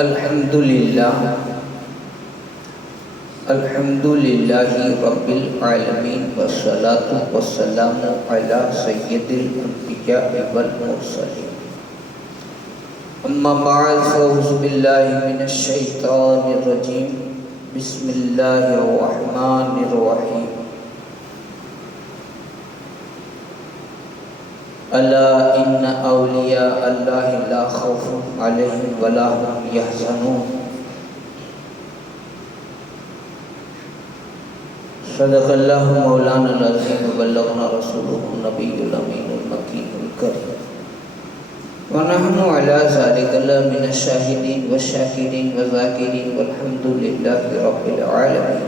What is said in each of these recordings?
الحمدللہ رب العالمین والصلاة والسلام علی سید الانبیاء والمرسلین اما بعد فاعوذ باللہ من الشیطان الرجیم بسم اللہ الرحمن الرحیم الا ان اولیاء اللہ لا خوف علیہم ولا هم یحزنون صدق اللہ مولانا العظیم وبلغنا رسولہ النبی الامین المکین الکریم ونحن علی ذلک من الشاہدین والشاکرین والذاکرین والحمد للہ رب العالمین۔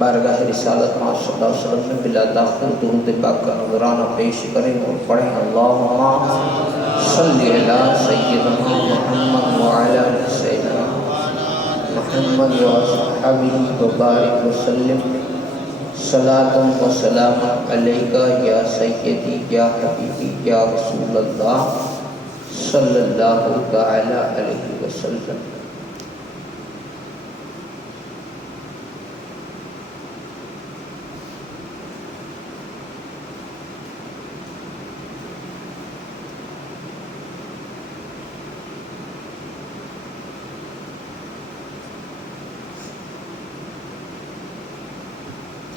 بارگاہ رسالت ماں صلی اللہ علیہ وسلم میں بلا تاخیر درود پاک کا نذرانہ پیش کریں اور پڑھیں اللہم صلی علی سیدنا محمد وعلی سیدنا محمد وصحبہ وبارک وسلم صلاۃ و سلام علیکہ یا سیدی یا حبیبی یا رسول اللہ صلی اللہ تعالی علیہ وسلم۔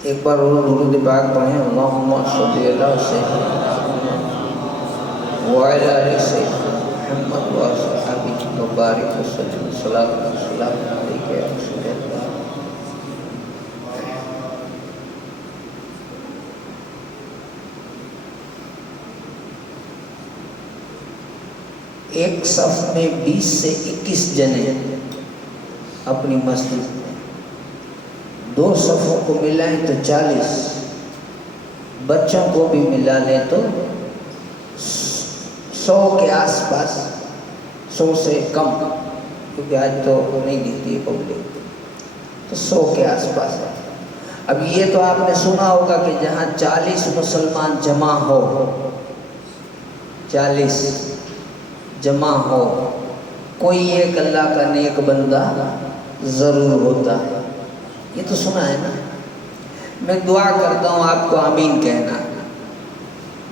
ایک بار درود پاک پڑھیں اللہم صلی اللہ سیدنا وعلی آلہ سیدنا محمد وصحبہ وبارک وسلم صلاۃ و سلام علیکہ یا رسول اللہ۔ ایک صف میں 20 سے 21 جنے اپنی مسجد میں، دو صفوں کو ملائیں تو 40، بچوں کو بھی ملا لیں تو 100 کے آس پاس، 100 سے کم، کیونکہ آج تو نہیں دکھتی ہے پبلک، تو 100 کے آس پاس ہے۔ اب یہ تو آپ نے سنا ہوگا کہ جہاں 40 مسلمان جمع ہو، 40 جمع ہو، کوئی ایک اللہ کا نیک بندہ ضرور ہوتا ہے، یہ تو سنا ہے نا۔ میں دعا کرتا ہوں آپ کو آمین کہنا،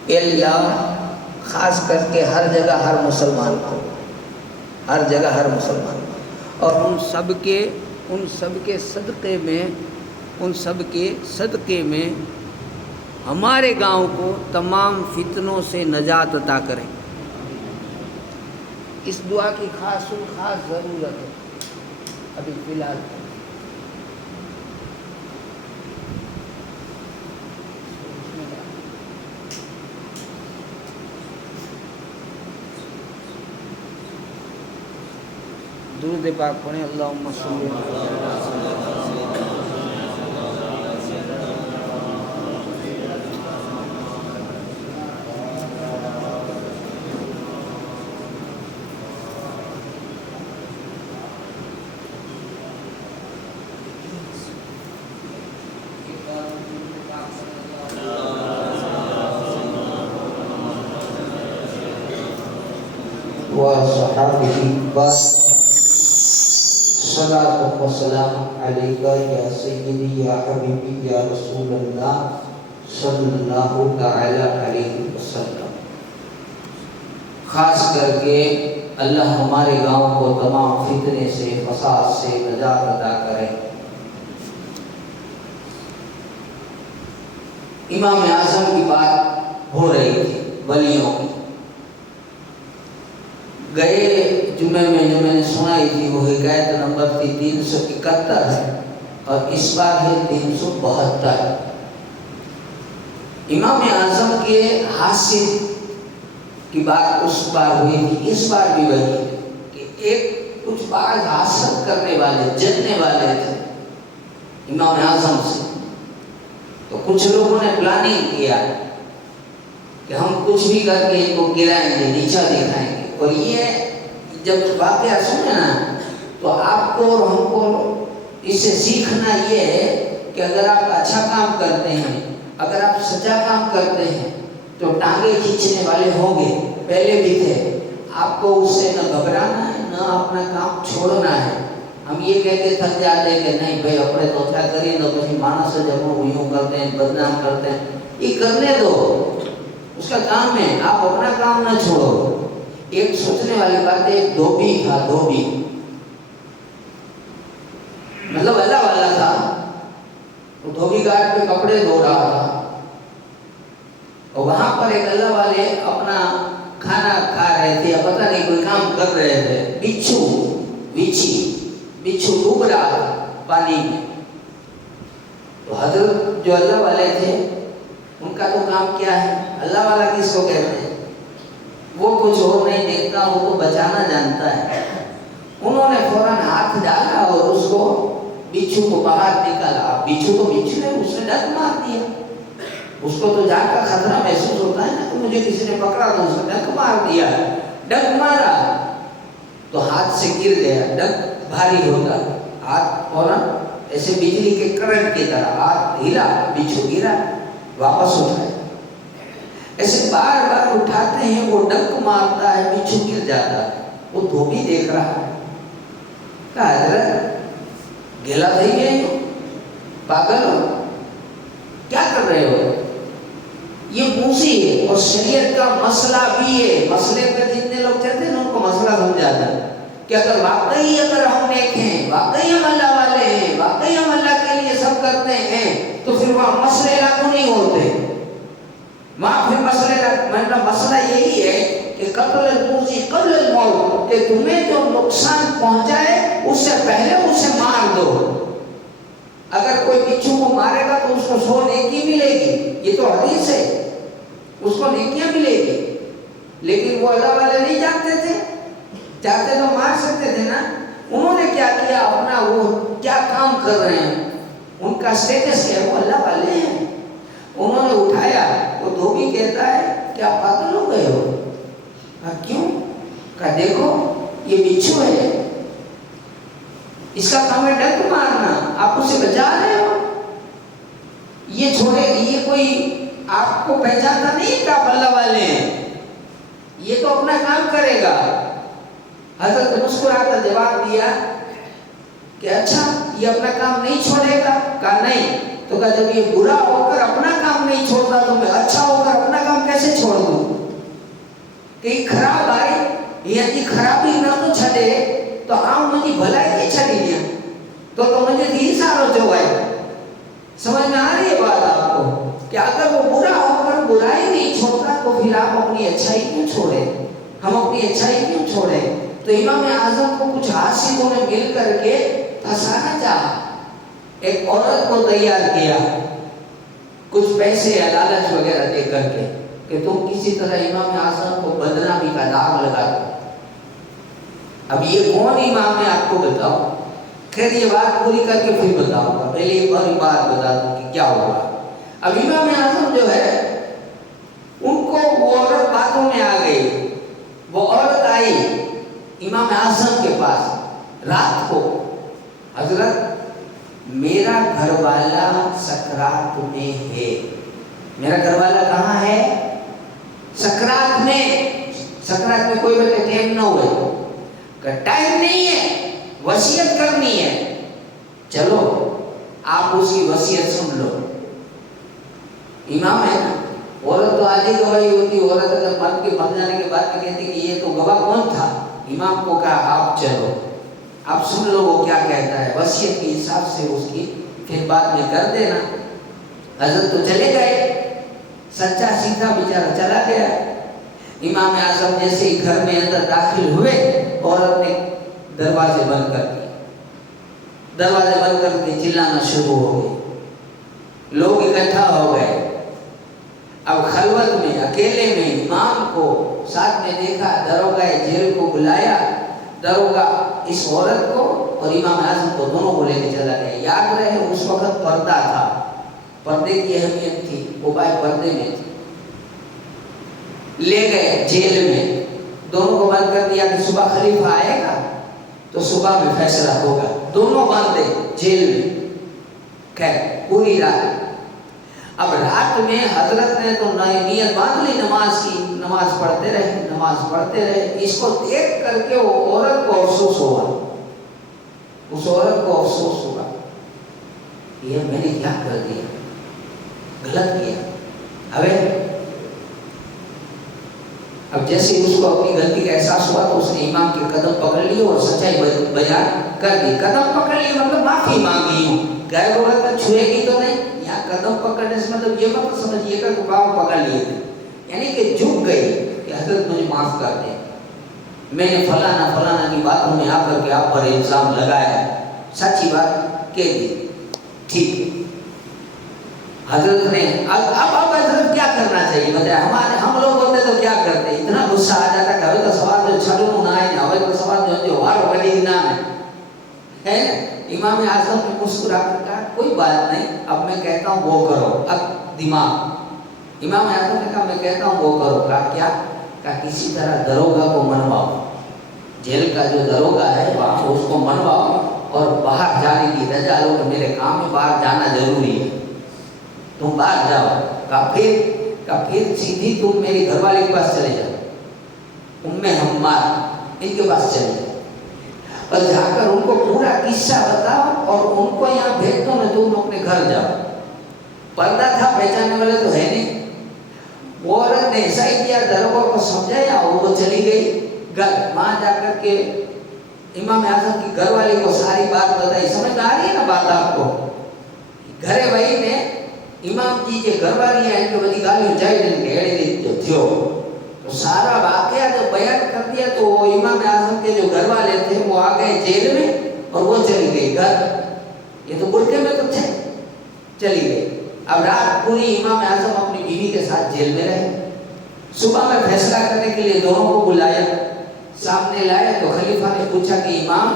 اے اللہ خاص کر کے ہر جگہ ہر مسلمان کو، ہر جگہ ہر مسلمان کو، اور ان سب کے صدقے میں ہمارے گاؤں کو تمام فتنوں سے نجات عطا کریں۔ اس دعا کی خاص ضرورت ہے ابھی فی الحال۔ درود پاک پڑھیں اللہم صلی وصحبہ صلاۃ و سلام علیکہ یا سیدی یا حبیبی یا رسول اللہ صلی اللہ تعالی علیہ وسلم۔ خاص کر کے اللہ ہمارے گاؤں کو تمام فتنے سے، فساد سے نجات عطا کرے۔ امام اعظم کی بات ہو رہی تھی، ولیوں کی۔ گئے جمعے میں جو میں نے سنائی تھی وہ حکایت نمبر تھی 371 ہے، اور اس بار ہے 372۔ امام اعظم کے حاصل کی بات اس بار ہوئی تھی، اس بار بھی وہی ہے کہ ایک کچھ بعض حاصل کرنے والے، جننے والے تھے امام اعظم سے، تو کچھ لوگوں نے پلاننگ کیا کہ ہم کچھ بھی کر کے ان کو گرائیں گے، نیچا دکھائیں گے۔ اور یہ جب واقعہ سنے نا تو آپ کو اور ہم کو اس سے سیکھنا یہ ہے کہ اگر آپ اچھا کام کرتے ہیں، اگر آپ سچا کام کرتے ہیں تو ٹانگیں کھینچنے والے ہوں گے، پہلے بھی تھے۔ آپ کو اس سے نہ گھبرانا ہے، نہ نہ اپنا کام چھوڑنا ہے. ہم یہ کہہ کے تھک جاتے ہیں کہ نہیں بھائی اپنے تو کیا کریے نہ کسی مانس سے جب وہ یوں کرتے ہیں بدنام کرتے ہیں. یہ کرنے دو, اس کا کام ہے, آپ اپنا کام نہ چھوڑو. ایک سوچنے والی بات ہے, ایک دھوبی تھا, دھوبی مطلب اللہ والا تھا. وہ دھوبی گھاٹ پہ کپڑے دھو رہا تھا اور وہاں پر ایک اللہ والے اپنا کھانا کھا رہے تھے یا پتہ نہیں کوئی کام کر رہے تھے. بچھو ڈوب رہا تھا پانی میں. تو حضرت جو اللہ والے تھے ان کا تو کام کیا ہے, اللہ والا کس کو کہتے ہیں, وہ کچھ اور نہیں دیکھتا, وہ تو بچانا جانتا ہے. انہوں نے فوراً ہاتھ ڈالا اور اس کو بچھو کو باہر نکالا. بچھو تو بچھو ہے, اس نے ڈنک مار دیا. اس کو تو جان کا خطرہ محسوس ہوتا ہے نا کہ مجھے کسی نے پکڑا تو اس نے ڈنک مار دیا. ڈنک مارا تو ہاتھ سے گر گیا. ڈنک بھاری ہوتا, ہاتھ فوراً ایسے بجلی کے کرنٹ کی طرح ہاتھ ہلا, بچھو گرا, واپس اٹھایا. ایسے بار بار اٹھاتے ہیں, وہ ڈنک مارتا ہے, بچھو گر جاتا ہے. وہ دھوبی دیکھ رہا ہے, کہا حضرت گیلا تھے گئے ہو, پاگل ہو, کیا کر رہے ہو. یہ موسی ہے اور شریعت کا مسئلہ بھی ہے. مسئلے پہ جتنے لوگ چلتے ہیں ان کو مسئلہ سمجھاتا ہے کہ اگر ہم نیک ہیں, واقعی ہم اللہ والے ہیں, واقعی ہم اللہ کے لیے سب کرتے ہیں, تو پھر وہاں مسئلے لاگو نہیں ہوتے. وہاں پھر مسئلہ یہی ہے کہ قتل الموسی قبل الموت, کہ تمہیں جو نقصان پہنچائے اس سے پہلے اسے مار دو. اگر کوئی بچھو کو مارے گا تو اس کو 100 نیکی ملے گی, یہ تو حدیث ہے, اس کو نیکیاں ملے گی. لیکن وہ اللہ والے نہیں جانتے تھے, چاہتے تو مار سکتے تھے نا. انہوں نے کیا کیا, اپنا وہ کیا کام کر رہے ہیں, ان کا سٹیٹس کیا ہے, وہ اللہ والے ہیں. انہوں نے اٹھایا. وہ دھوبی کہتا ہے کیا پاگل ہو گئے ہو, کیوں, کہا دیکھو یہ بچھو ہے, اس کا کام ہے ڈنک مارنا, آپ اسے بچا رہے ہو. یہ چھوڑے, یہ کوئی آپ کو پہچانتا نہیں کہ آپ اللہ والے ہیں, یہ تو اپنا کام کرے گا. حضرت نے مسکرا کر جواب دیا کہ اچھا یہ اپنا کام نہیں چھوڑے گا. کہا نہیں. تو کہا جب یہ برا ہو کر اپنا کام نہیں چھوڑتا تو میں اچھا ہو کر اپنا کام کیسے چھوڑ دوں. کہ خراب آئی یا کی خرابی نہ تو چھڑے تو آؤں مجھے بھلائی کی چھڑی دیا تو مجھے دین سارو جو ہے. سمجھ میں آ رہی ہے بات آپ کو, کہ اگر وہ برا ہو کر برائی نہیں چھوڑتا تو پھر آپ اپنی اچھائی کیوں چھوڑے, ہم اپنی اچھائی کیوں چھوڑے. تو امام اعظم کو کچھ حاسدوں نے مل کر کے پھنسانا چاہا. ایک عورت کو تیار کیا کچھ پیسے یا لالچ وغیرہ دے کر کے کہ تم کسی طرح امام اعظم کو بدنامی کا داغ لگا دو. اب یہ کون امام ہے آپ کو بتاؤ. خیر یہ بات پوری کر کے پھر بتاؤں گا, پہلے ایک بار بات بتا دوں کہ کیا ہوا. اب امام اعظم جو ہے ان کو وہ عورت باتوں میں آ گئی. وہ عورت آئی امام اعظم کے پاس رات کو, حضرت میرا گھر والا سکرات میں ہے. میرا گھر والا کہاں ہے, سکرات میں. سکرات میں کوئی بولے ٹائم نہ ہوئے, کہ ٹائم نہیں ہے, وصیت کرنی ہے. چلو آپ اس کی وصیت سن لو. امام ہے نا, عورت تو آدھی گواہی ہوتی. عورت اگر مرد کے مر جانے کے بعد کہتی کہ یہ تو گواہ کون تھا, امام کو کہا آپ چلو آپ سن لو وہ کیا کہتا ہے, وصیت کے حساب سے اس کی پھر بعد میں کر دینا. حضرت تو چلے گئے, سچا سیدھا بیچارہ چلا گیا. امام اعظم جیسے ہی گھر میں اندر داخل ہوئے, عورت نے دروازے بند کر دیے. دروازے بند کر کے چلانا شروع ہو گئی. لوگ اکٹھا ہو گئے. اب خلوت میں اکیلے میں امام کو ساتھ میں دیکھا. داروغہ جیل کو بلایا. داروغہ اس عورت کو اور امام اعظم کو دونوں کو لے کے چلا گیا. یاد رہے اس وقت پردہ تھا, پردے کی اہمیت تھی, وہ بھائی پردے میں تھی. لے گئے جیل میں, دونوں کو بند کر دیا کہ صبح خلیفہ آئے گا تو صبح میں فیصلہ ہوگا. دونوں باندھے جیل میں. خیر پوری رات. اب رات میں حضرت نے تو نیت باندھ لی نماز کی, نماز پڑھتے رہے. نماز پڑھتے رہے. اس کو دیکھ کر کے وہ عورت کو افسوس ہوا, اس عورت کو افسوس ہوا, یہ میں نے کیا کر دیا, غلط کیا. اب جیسے اس کو اپنی غلطی کا احساس ہوا تو اس نے امام کے قدم پکڑ لیے اور سچائی بیان کر دی. قدم پکڑ لیے مطلب معافی مانگی ہوں, غیر عورت کا چھوئے گی تو نہیں. یہاں قدم پکڑنے سے مطلب یہ مت سمجھیے گا کہ پاؤں پکڑ لیے تھے, یعنی کہ جھک گئی کہ حضرت مجھے معاف کر دیں, میں نے فلانا کی باتوں میں آ کر کے آپ پر الزام لگایا, سچی بات کہہ دی, ٹھیک ہے. حضرت نے اب حضرت کیا کرنا چاہیے بتایا. ہم لوگ ہوتے تو کیا کرتے, اتنا غصہ آ جاتا کہ ابھی تو سوال جو چھڑوں نہ آئے نا, ابھی تو سوال جو وارو کٹی نام ہے نا. امام اعظم نے مسکرا کر کہا کوئی بات نہیں, اب میں کہتا ہوں وہ کرو. اب دماغ, امام اعظم نے کہا میں کہتا ہوں وہ کرو. کہا کیا؟ کہا کسی طرح دروگا کو منواؤ, جیل کا جو دروگا ہے وہاں اس کو منواؤ اور باہر جانے کی رجا لو کہ میرے کام میں باہر جانا ضروری ہے, تم باہر جاؤ. کہا پھر سیدھی تم میری گھر والے کے پاس چلے جاؤ, ام حماد ان کے پاس چلے جاؤ اور جا کر ان کو پورا قصہ بتاؤ اور ان کو یہاں بھیج دو نہ, تم اپنے گھر جاؤ. پردہ تھا, پہچاننے والے تو ہے نہیں. وہ عورت نے ایسا ہی کیا, دروگا کو سمجھایا اور وہ چلی گئی گھر. وہاں جا کر کے امام اعظم کی گھر والی کو ساری بات بتائی. سمجھ میں آ رہی ہے نا بات آپ کو؟ گھرے وہی نے امام جی کے گھر والی ہیں کہ بڑی گالیوں جائے دن کے ایڑے دن جو تھیو تو سارا واقعہ جو بیان کر دیا تو وہ امام اعظم کے جو گھر والے تھے وہ آ گئے جیل میں اور وہ چلی گئی گھر. یہ تو برقعے میں تو تھے, چلی گئی. اب رات پوری امام اعظم اپنی بیوی کے ساتھ جیل میں رہے. صبح میں فیصلہ کرنے کے لیے دونوں کو بلایا, سامنے لائے تو خلیفہ نے پوچھا کہ امام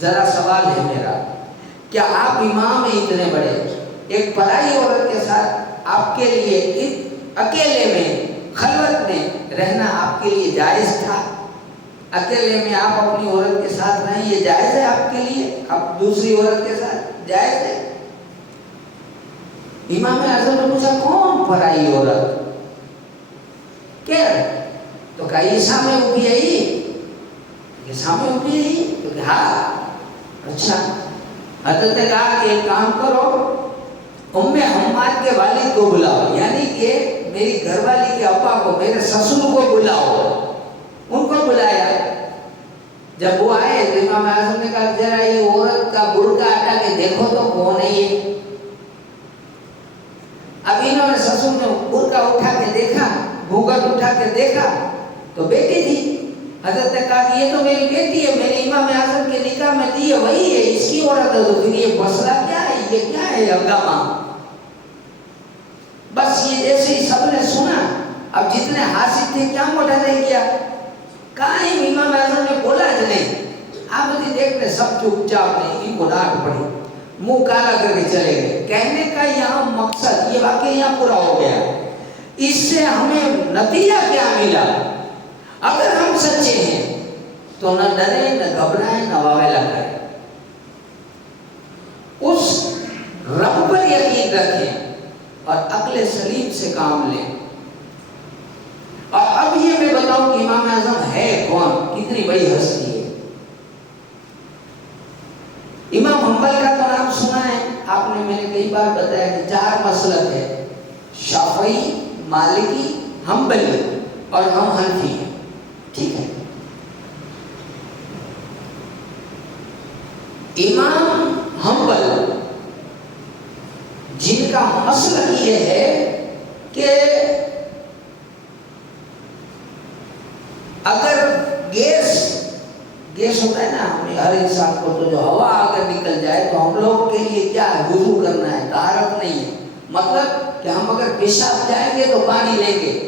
ذرا سوال ہے میرا, کیا آپ امام ہیں اتنے بڑے, ایک پرائی عورت کے ساتھ آپ کے لیے اکیلے میں خلوت میں رہنا آپ کے لیے جائز تھا؟ اکیلے میں آپ اپنی عورت کے ساتھ رہیں, یہ جائز ہے آپ کے لیے؟ آپ دوسری عورت کے ساتھ جائز ہے؟ امام اعظم نے پوچھا کون پرائی عورت, کیا؟ تو کہا یہ سامنے اٹھی ہے, یہ سامنے اٹھی ہے. تو کہا اچھا. حضرت نے کہا کہ ایک کام کرو, ام حماد کے والد کو بلاؤ, یعنی کہ میری گھر والی کے ابا کو, میرے سسر کو بلاؤ. ان کو بلایا. جب وہ آئے تو امام اعظم نے کہا ذرا یہ عورت کا برقع ہٹا کے دیکھو تو کون ہے یہ. اب انہوں نے سسر نے برقع اٹھا کے دیکھا, گھونگھٹ اٹھا کے دیکھا تو بیٹی تھی. حضرت نے کہا کہ یہ تو میری بیٹی ہے, میں نے امام اعظم کے نکاح میں دی ہے, وہی ہے, اس کی عورت ہے. تو پھر یہ مسئلہ کیا ہے, یہ کیا ہے ہنگامہ؟ بس یہ جیسے ہی سب نے سنا, اب جتنے حاصل تھے کیا موٹا نہیں کیا, کہیں امام اعظم نے بولا جو نہیں. آپ مجھے دیکھتے سب چپ چاپ نہیں, ان کو ڈانٹ پڑی, منہ کالا کر کے چلے گئے. کہنے کا یہاں مقصد, یہ واقعہ یہاں پورا ہو گیا. اس سے ہمیں نتیجہ کیا ملا؟ اگر ہم سچے ہیں تو نہ ڈریں, نہ گھبرائیں, نہ واویلا کریں. اس رب پر یقین رکھیں اور عقل سلیم سے کام لیں. اور اب یہ میں بتاؤں کہ امام اعظم ہے کون, کتنی بڑی ہستی ہے. امام حنبل کا تو نام سنا ہے آپ نے, میں نے کئی بار بتایا کہ 4 مسلک ہے, شافعی, مالکی, حنبلی اور ہم حنفی ہیں. ٹھیک ہے. امام حنبل جن کا مسلک یہ ہے کہ اگر گیس ہوتا ہے نا, ہر انسان کو تو جو ہوا اگر نکل جائے تو ہم لوگ کے لیے کیا ہے, وضو کرنا ہے, طہارت نہیں ہے. مطلب کہ ہم اگر پیشاب جائیں گے تو پانی لیں گے,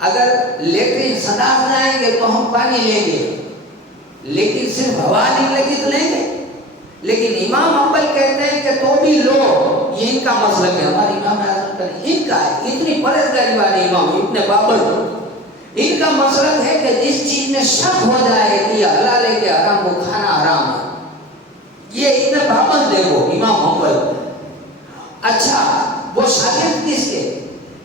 اگر لیٹرین سناس جائیں گے تو ہم پانی لیں گے, لیکن صرف ہوا نہیں لگی تو لیں گے. لیکن امام حنبل کہتے ہیں کہ تو بھی لو, یہ ان کا مسلک ہے. ہمارے امام اعظم کا ان کا ہے, اتنی پرہیزگاری والے امام, اتنے بابر. ان کا مسلک ہے کہ جس چیز میں شک ہو جائے کہ یہ حلال ہے کہ حرام, کو کھانا حرام ہے. یہ اتنے پابند ہے وہ امام حنبل. اچھا, وہ شاگرد کس کے؟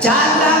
4,00,000?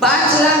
5,00,000?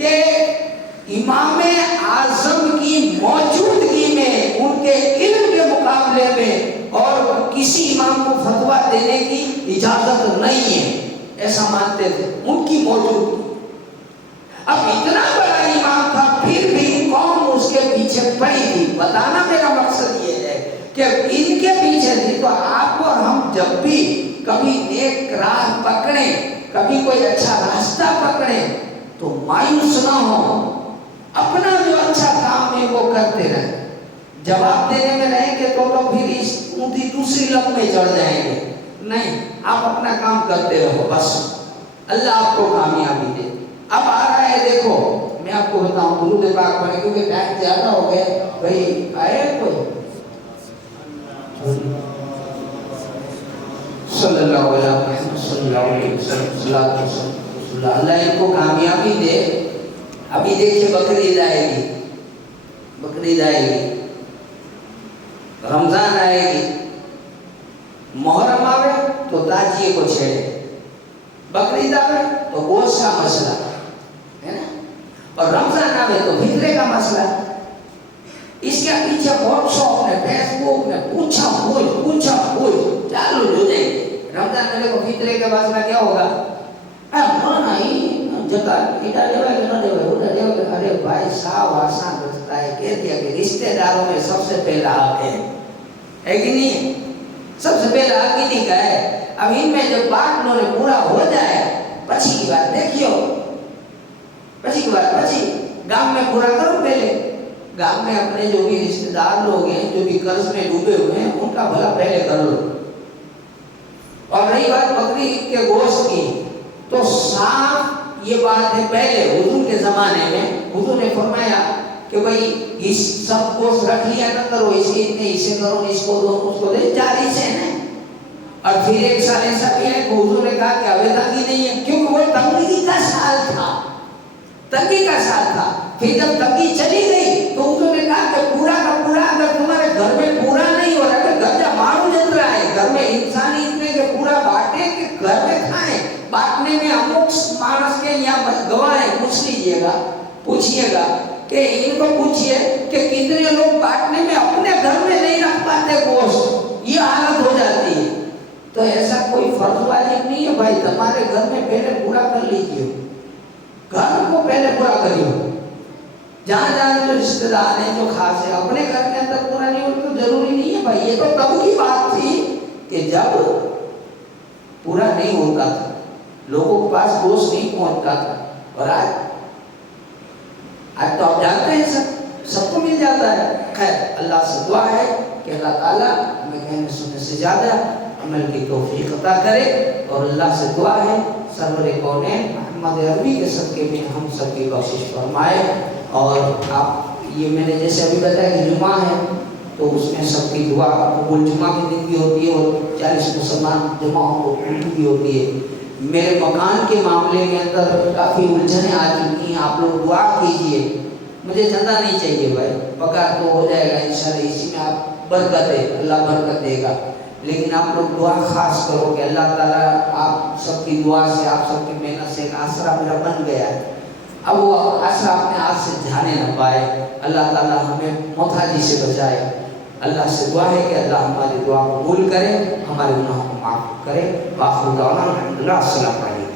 کہ امام اعظم کی موجودگی میں ان کے علم کے مقابلے میں اور کسی امام کو فتویٰ دینے کی اجازت نہیں ہے، ایسا مانتے تھے ان کی موجودگی۔ اب اتنا بڑا امام تھا پھر بھی قوم اس کے پیچھے پڑی تھی۔ بتانا میرا مقصد یہ ہے کہ ان کے پیچھے تھی، تو آپ اور ہم جب بھی کبھی نیک راہ پکڑیں، کبھی کوئی اچھا راستہ پکڑیں تو مایوس نہ ہو، اپنا جو اچھا کام ہے وہ کرتے رہیں۔ جواب دینے میں رہیں گے تو پھر اس دوسری لم میں چڑھ جائیں گے، نہیں، آپ اپنا کام کرتے رہو، بس اللہ آپ کو کامیابی دے۔ اب آ رہا ہے، دیکھو میں آپ کو بتاؤں، درود پاک پڑھیں کیونکہ ٹائم زیادہ ہو گئے۔ بھائی آئے کوئی صلی اللہ علیہ وسلم، صلی اللہ علیہ وسلم، اللہ ان کو کامیابی دے۔ ابھی دیکھیے بقرعید آئے گی، بقرعید آئے گی، رمضان آئے گی، محرم آوے تو تاجیے کو چھیڑے، بقرعید آوے تو گوشت کا مسئلہ ہے نا، اور رمضان آوے تو فطرے کا مسئلہ۔ اس کے پیچھے واٹس ایپ نے، فیس بک نے پوچھا ہوئی چالو ہو جائے گی۔ رمضان میں دیکھو فطرے کے مسئلہ کیا ہوگا، ارے بھائی صاحب آسان رستہ ہے، کہہ دیا کہ رشتہ داروں میں سب سے پہلا حق ہے کہ نہیں؟ سب سے پہلا حق انہی کا ہے۔ اب ان میں جب بات انہوں نے پورا ہو جائے، پچھی کی بات دیکھیو، پچھی کی بات پچھی گام میں پورا کرو، پہلے گام میں اپنے جو بھی رشتہ دار لوگ ہیں، جو بھی قرض میں ڈوبے ہوئے ہیں، ان کا بھلا پہلے کر لو۔ اور رہی بات بکری کے گوشت کی، تو صاف یہ بات ہے، پہلے حضور کے زمانے میں حضور نے فرمایا کہ بھئی اس سب گوشت رکھ لیا نہ کرو، اس کے اتنے حصے کرو، اس کو دو، اس کو دے، 4 حصے ہیں۔ اور پھر ایک سال ایسا بھی ہے کہ حضور نے کہا کہ ابھی تنگی نہیں ہے، کیونکہ وہ تنگی کا سال تھا، تنگی کا سال تھا۔ پھر جب تنگی چلی گئی تو حضور نے کہا کہ پورا کا پورا اگر تمہارے گھر میں پورا نہیں ہو رہا، کہ گھر جا مارو جت رہا ہے، گھر میں انسان اتنے کہ پورا بانٹے کہ گھر میں کھائیں، بانٹنے میں اموک مانس کے یہاں گواہ ہے، پوچھ لیجئے گا، پوچھئے گا کہ ان کو پوچھئے کہ کتنے لوگ بانٹنے میں اپنے گھر میں نہیں رکھ پاتے گوشت، یہ حالت ہو جاتی ہے۔ تو ایسا کوئی فرض واجب نہیں ہے بھائی، تمہارے گھر میں پہلے پورا کر لیجئے، گھر کو پہلے پورا کریو۔ جہاں جہاں جو رشتہ دار ہیں، جو خاص ہیں، اپنے گھر کے اندر پورا نہیں ہو تو ضروری نہیں ہے بھائی۔ یہ تو تب کی بات تھی کہ جب پورا نہیں ہوتا تھا، لوگوں کے پاس گوشت نہیں پہنچتا تھا، اور آج تو آپ جانتے ہیں سب کو مل جاتا ہے۔ خیر، اللہ سے دعا ہے کہ اللہ تعالیٰ ہمیں کہنے سننے سے زیادہ عمل کی توفیق عطا کرے، اور اللہ سے دعا ہے سرور کونین محمد عربی کے صدقے میں ہم سب کی بخشش فرمائے۔ اور آپ یہ میں نے جیسے ابھی بتایا کہ جمعہ ہے تو اس میں سب کی دعا قبول جمعہ کی دن کی ہوتی ہے، اور 40 مسلمان جمعوں کو قبول بھی ہوتی ہے۔ میرے مکان کے معاملے کے اندر کافی الجھنیں آ چکی ہیں، آپ لوگ دعا کیجئے، مجھے چندہ نہیں چاہیے بھائی، پکار تو ہو جائے گا انشاءاللہ، اسی میں آپ برکت ہے، اللہ برکت دے گا، لیکن آپ لوگ دعا خاص کرو کہ اللہ تعالیٰ آپ سب کی دعا سے، آپ سب کی محنت سے ایک آسرا میرا بن گیا ہے، اب وہ آسرا اپنے ہاتھ سے جانے نہ پائے، اللہ تعالیٰ ہمیں محتاجی سے بچائے۔ اللہ سے دعا ہے کہ اللہ ہماری دعا قبول کرے، ہمارے گناہوں کو معاف کرے۔ وآخر دعوانا الحمدللہ، السلام علیکم۔